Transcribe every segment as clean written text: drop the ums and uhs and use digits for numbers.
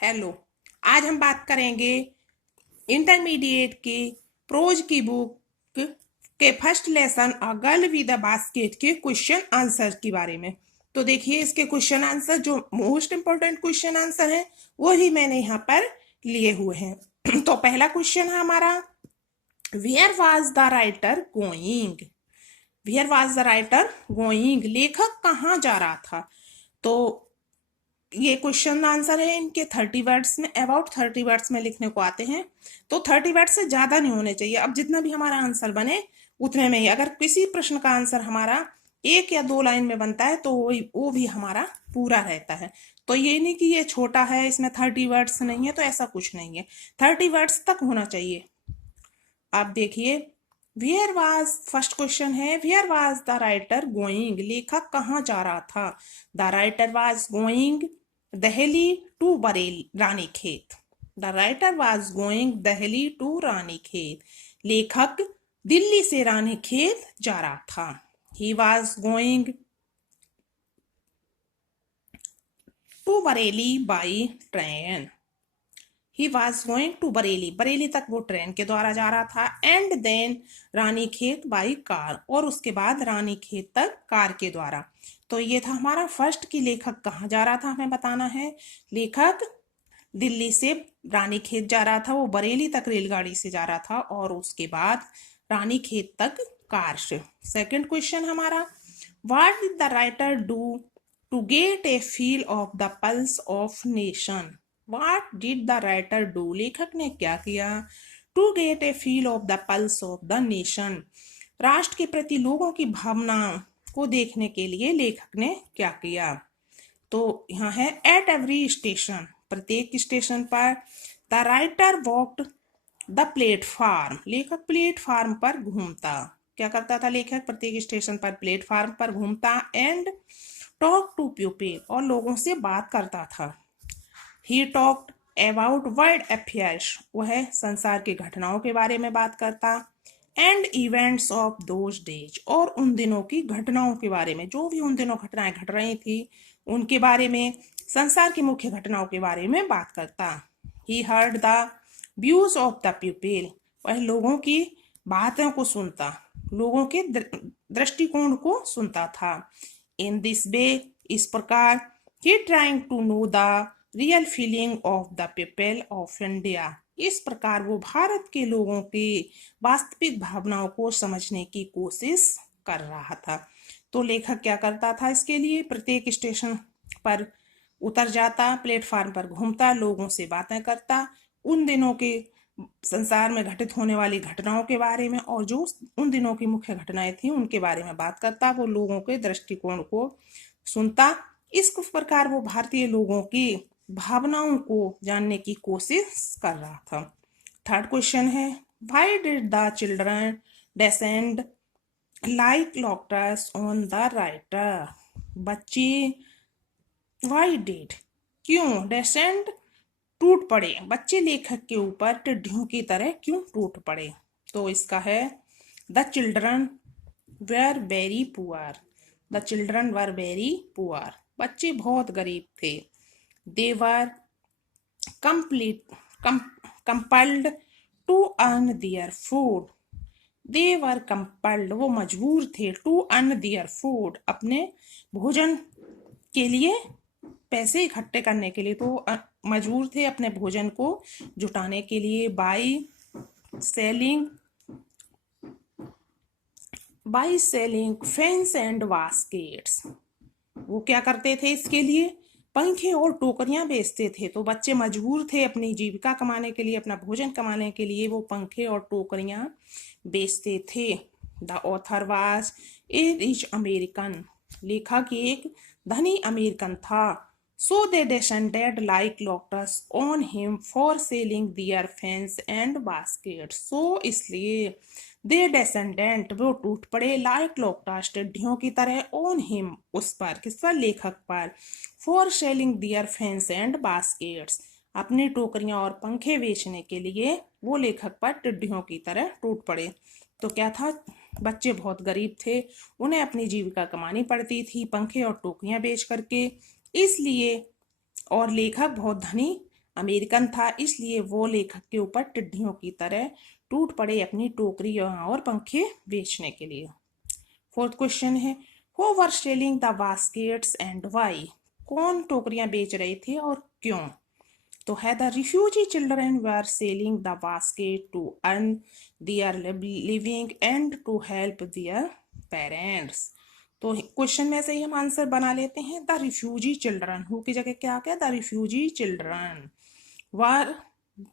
Hello. आज हम बात करेंगे इंटरमीडिएट की प्रोज की बुक के first lesson a girl with a basket के क्वेश्चन आंसर के बारे में। तो देखिए, इसके क्वेश्चन आंसर जो मोस्ट इंपोर्टेंट क्वेश्चन आंसर है वो ही मैंने यहाँ पर लिए हुए हैं। तो पहला क्वेश्चन है हमारा, where was the writer going. Where was the writer going, लेखक कहाँ जा रहा था। तो ये क्वेश्चन आंसर है इनके 30 वर्ड्स में, अबाउट 30 वर्ड्स में लिखने को आते हैं। तो 30 वर्ड से ज्यादा नहीं होने चाहिए। अब जितना भी हमारा आंसर बने उतने में ही, अगर किसी प्रश्न का आंसर हमारा 1 या 2 लाइन में बनता है तो वो भी हमारा पूरा रहता है। तो ये नहीं कि ये छोटा है, इसमें 30 वर्ड्स नहीं है, तो ऐसा कुछ नहीं है, 30 वर्ड्स तक होना चाहिए। आप देखिए, वेयर वाज, फर्स्ट क्वेश्चन है where was the writer going, लेखक कहाँ जा रहा था। The writer was going Delhi to Bareilly Ranikhet. The writer was going Delhi to Ranikhet, लेखक दिल्ली से रानीखेत जा रहा था। He was going to Bareilly by train. He was going to Bareilly, Bareilly तक वो ट्रेन के द्वारा जा रहा था। And then Ranikhet by car, और उसके बाद रानीखेत तक कार के द्वारा। तो ये था हमारा फर्स्ट की लेखक कहाँ जा रहा था, हमें बताना है। लेखक दिल्ली से रानीखेत जा रहा था, वो बरेली तक रेलगाड़ी से जा रहा था, और उसके बाद रानीखेत तक कार से। सेकंड क्वेश्चन हमारा, what did the writer do to get a feel of the pulse of nation. What did the writer do, लेखक ने क्या किया, to get a feel of the pulse of the nation, राष्ट्र के प्रति लोगों की भावना को देखने के लिए लेखक ने क्या किया। तो यहाँ है, एट एवरी स्टेशन, प्रत्येक स्टेशन पर। The writer walked the platform, लेखक प्लेटफार्म पर घूमता। क्या करता था लेखक, प्रत्येक स्टेशन पर प्लेटफार्म पर घूमता। एंड टॉक टू पीपल, और लोगों से बात करता था। He talked about world affairs, वह संसार की घटनाओं के बारे में बात करता। And events of those days, और उन दिनों की घटनाओं के बारे में, जो भी उन दिनों घटनाएं घट रही थी उनके बारे में, संसार की मुख्य घटनाओं के बारे में बात करता। He heard the views of the people, वह लोगों की बातों को सुनता, लोगों के दृष्टिकोण को सुनता था। इन दिस वे, इस प्रकार, he trying to know the real feeling of the people of India, इस प्रकार वो भारत के लोगों की वास्तविक भावनाओं को समझने की कोशिश कर रहा था। तो लेखक क्या करता था, इसके लिए प्रत्येक स्टेशन पर उतर जाता, प्लेटफार्म पर घूमता, लोगों से बातें करता, उन दिनों के संसार में घटित होने वाली घटनाओं के बारे में, और जो उन दिनों की मुख्य घटनाएं थी उनके बारे में बात करता, वो लोगों के दृष्टिकोण को सुनता। इस प्रकार वो भारतीय लोगों की भावनाओं को जानने की कोशिश कर रहा था। थर्ड क्वेश्चन है, why did the children descend like locusts on the writer, बच्चे व्हाई डिड, क्यों, डेसेंड टूट पड़े, बच्चे लेखक के ऊपर टिड्डियों की तरह क्यों टूट पड़े। तो इसका है, the children were very poor, the children were very poor, बच्चे बहुत गरीब थे। They were complete compelled to earn their food, they were compelled, वो मजबूर थे, टू अर्न दियर फूड, अपने भोजन के लिए पैसे इकट्ठे करने के लिए, तो मजबूर थे अपने भोजन को जुटाने के लिए। By selling fence and baskets, वो क्या करते थे, इसके लिए पंखे और टोकरियां बेचते थे। तो बच्चे मजबूर थे अपनी जीविका कमाने के लिए, अपना भोजन कमाने के लिए, वो पंखे और टोकरियां बेचते थे। The author was a rich American, लेखक एक धनी अमेरिकन था। So they descended like locusts on him for selling their fans and baskets. So इसलिए they descended, वो टूट पड़े, like locusts, टिड्डियों की तरह, on him, उस पर, किस पर, लेखक पर, for selling their fans and baskets, अपनी टोकरियां और पंखे बेचने के लिए वो लेखक पर टिड्डियों की तरह टूट पड़े। तो क्या था, बच्चे बहुत गरीब थे, उन्हें अपनी जीविका कमानी पड़ती थी पंखे और टोकरियां बेच करके, इसलिए, और लेखक बहुत धनी अमेरिकन था, इसलिए वो लेखक के ऊपर टिड्डियों की तरह टूट पड़े अपनी टोकरी और पंखे बेचने के लिए। फोर्थ क्वेश्चन है, who were selling the baskets and why? कौन टोकरियां बेच रहे थे और क्यों? तो है the refugee children were selling the basket to earn their living and to help their parents. तो क्वेश्चन में से ही हम आंसर बना लेते हैं, द रिफ्यूजी चिल्ड्रन, हु की जगह क्या क्या, the refugee children were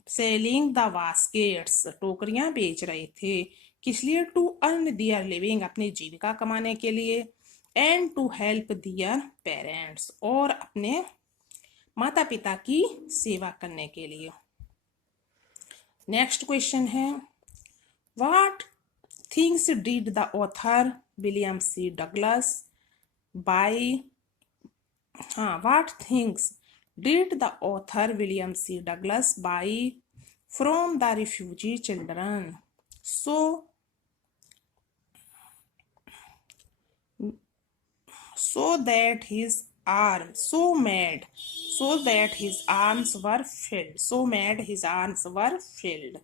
selling the baskets, टोकरियां बेच रहे थे, किस लिए, टू अर्न दियर लिविंग, अपनी जीविका कमाने के लिए, and to help their parents, और अपने माता पिता की सेवा करने के लिए। नेक्स्ट क्वेश्चन है, what things did the author William C Douglas buy, what things did the author William C Douglas buy from the refugee children so that his arms were filled।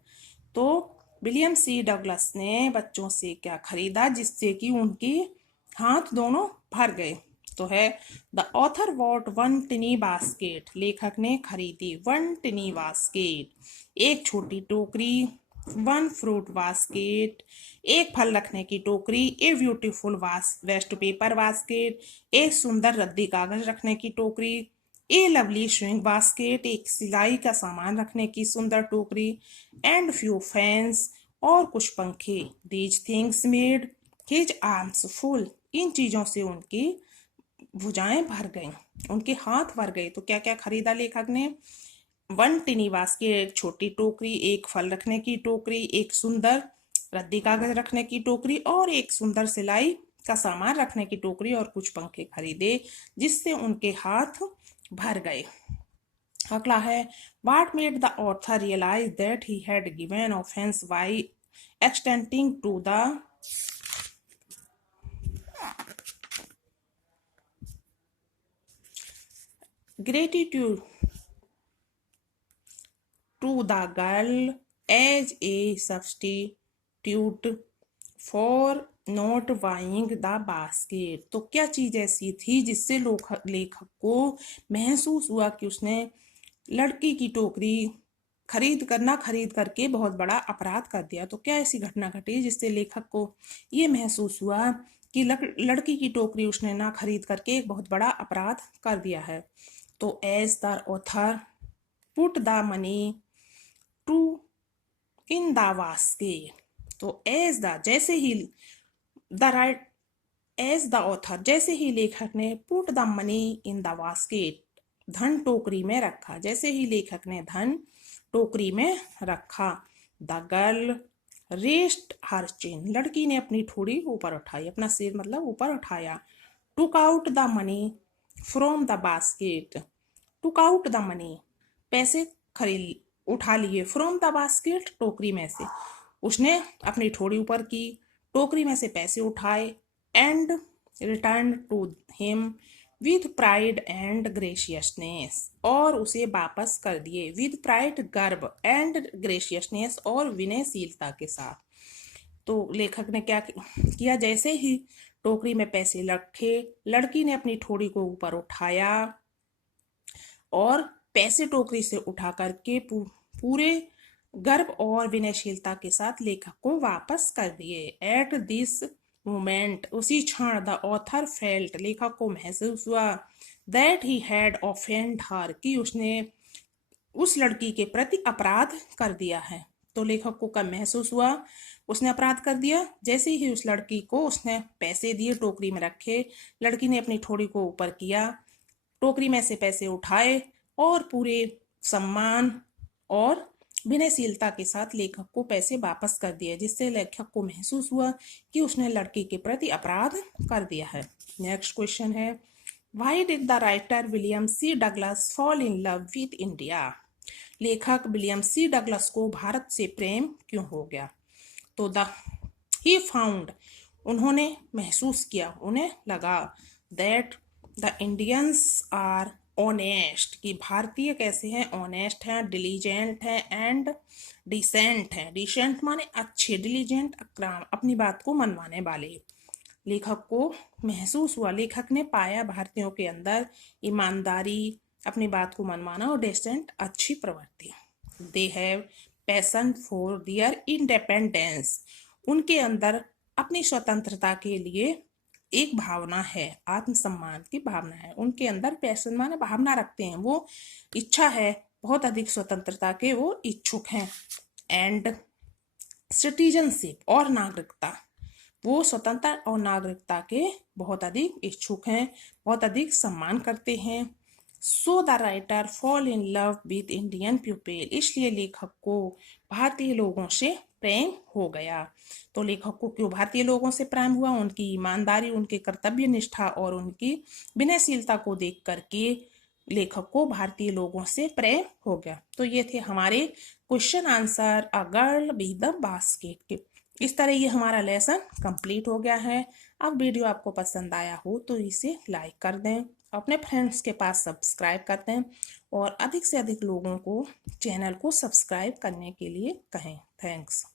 तो विलियम सी डगलस ने बच्चों से क्या खरीदा जिससे कि उनके हाथ दोनों भर गए? तो है the author what one टिनी basket, लेखक ने खरीदी वन टिनी बास्केट, एक छोटी टोकरी, वन फ्रूट बास्केट, एक फल रखने की टोकरी, a beautiful waste paper basket, एक सुंदर रद्दी कागज रखने की टोकरी, ए लवली स्विंग बास्केट, एक सिलाई का सामान रखने की सुंदर टोकरी, एंड फ्यू फैंस, और कुछ पंखे, these things made his arms full, इन चीजों से उनकी भुजाएं भर गईं, उनके हाथ भर गए। तो क्या क्या खरीदा लेखक ने? वन टिनी बास्केट, एक छोटी टोकरी, एक फल रखने की टोकरी, एक सुंदर रद्दी कागज रखने की टोकरी, और एक सुंदर सिलाई का सामान रखने की टोकरी, और कुछ पंखे खरीदे जिससे उनके हाथ भर गए। अगला है, what made the author realise that he had given offence by extending to the gratitude to the girl as a substitute for not buying the basket। तो क्या चीज ऐसी थी जिससे लेखक को महसूस हुआ कि उसने लड़की की टोकरी खरीद करके बहुत बड़ा अपराध कर दिया? तो क्या ऐसी घटना घटी जिससे लेखक को ये महसूस हुआ कि लड़की की टोकरी उसने ना खरीद करके एक बहुत बड़ा अपराध कर दिया है? तो as the author put the money to in the basket, तो एज द, जैसे ही जैसे ही लेखक ने put the money in the basket, धन टोकरी में रखा, जैसे ही लेखक ने धन टोकरी में रखा, द गर्ल रेस्ट हर चिन, लड़की ने अपनी ठोड़ी ऊपर उठाई, अपना सिर मतलब ऊपर उठाया, took out the money from the basket, took out the money, पैसे खरीद उठा लिए, फ्रॉम द बास्केट, टोकरी में से, उसने अपनी ठोड़ी ऊपर की, टोकरी में से पैसे उठाए, and return to him with pride and graciousness, और उसे वापस कर दिए, विद प्राइड गर्व, एंड ग्रेशियसनेस, और विनयशीलता के साथ। तो लेखक ने क्या किया, जैसे ही टोकरी में पैसे रखे, लड़की ने अपनी ठोड़ी को ऊपर उठाया और पैसे टोकरी से उठा करके पूरे गर्व और विनयशीलता के साथ लेखक को वापस कर दिए। एट दिस मोमेंट, उसी क्षण, द ऑथर फेल्ट, लेखक को महसूस हुआ, दैट ही हैड ऑफेंड हर, कि उसने उस लड़की के प्रति अपराध कर दिया है। तो लेखक को कब महसूस हुआ उसने अपराध कर दिया? जैसे ही उस लड़की को उसने पैसे दिए, टोकरी में रखे, लड़की ने अपनी ठोड़ी को ऊपर किया, टोकरी में से पैसे उठाए और पूरे सम्मान और विनयशीलता के साथ लेखक को पैसे वापस कर दिए, जिससे लेखक को महसूस हुआ कि उसने लड़की के प्रति अपराध कर दिया है। नेक्स्ट क्वेश्चन है, why did the writer William C Douglas fall in love with India? लेखक विलियम सी डगलस को भारत से प्रेम क्यों हो गया? तो ही फाउंड, उन्होंने महसूस किया, उन्हें लगा, that the Indians are honest, कि भारतीय कैसे हैं, ऑनेस्ट हैं, डिलीजेंट हैं एंड डिसेंट हैं। डिसेंट माने अच्छे, डिलीजेंट अपनी बात को मनवाने वाले। लेखक को महसूस हुआ, लेखक ने पाया भारतीयों के अंदर ईमानदारी, अपनी बात को मनवाना और डिसेंट अच्छी प्रवृत्ति। They have passion for their independence, उनके अंदर अपनी स्वतंत्रता के लिए एक भावना है, आत्मसम्मान की भावना है उनके अंदर। पैशन माने भावना रखते हैं, वो इच्छा है, बहुत अधिक स्वतंत्रता के वो इच्छुक हैं। एंड सिटीजनशिप, और नागरिकता, वो स्वतंत्रता और नागरिकता के बहुत अधिक इच्छुक हैं, बहुत अधिक सम्मान करते हैं। So the writer fall in love with Indian people, इसलिए लेखक को भारतीय लोगों से प्रेम हो गया। तो लेखक को क्यों भारतीय लोगों से प्रेम हुआ? उनकी ईमानदारी, उनके कर्तव्य निष्ठा और उनकी विनयशीलता को देख करके लेखक को भारतीय लोगों से प्रेम हो गया। तो ये थे हमारे question answer a girl with the basket के। इस तरह ये हमारा लेसन कंप्लीट हो गया है। अब वीडियो आपको पसंद आया हो तो इसे लाइक कर दें, अपने फ्रेंड्स के पास सब्सक्राइब कर दें और अधिक से अधिक लोगों को चैनल को सब्सक्राइब करने के लिए कहें। थैंक्स।